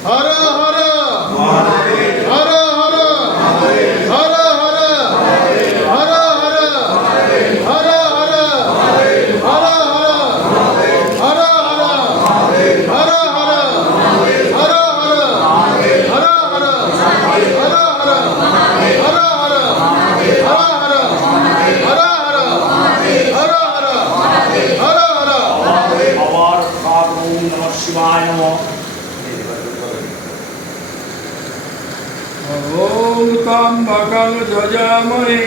हर हर महादेव हर हर महादेव हर हर हर हर हर हर हर हर हर हर शिवाय नमः। ओम त्र्यंबकं यजामहे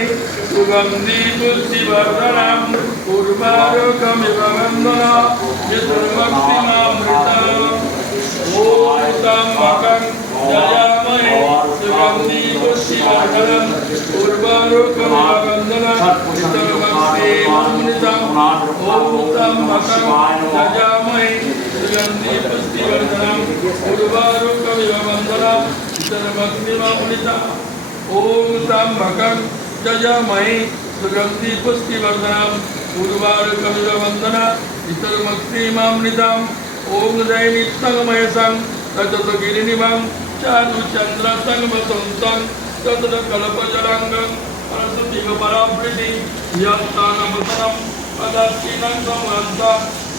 सुगंधि पुष्टिवर्धनम् उर्वारुकमिव वन्दनाम् पितृमक्षिमामृतम्। ओम त्र्यंबकं यजामहे सुगंधि पुष्टिवर्धनम् उर्वारुकमिव वन्दनाम् पितृमक्षिमामृतम्। ओम त्र्यंबकं यजामहे सुगंधि पुष्टिवर्धनम् उर्वारुकमिव वन्दनाम् ओम त्र्यंबकं यजामहे सुगंधि पुष्टिवर्धनम् उर्वारुकमिव वन्दनात् पितृमक्षिमामृतम्। ओम दैनित्यं महेशं ततत गिरिनिभं चारुचन्द्रं वसन्तं ततत कल्पजलाङ्गं सरस्वतीव परावृत्ति यत्तानमतनं पदाक्षिणं संहन्ता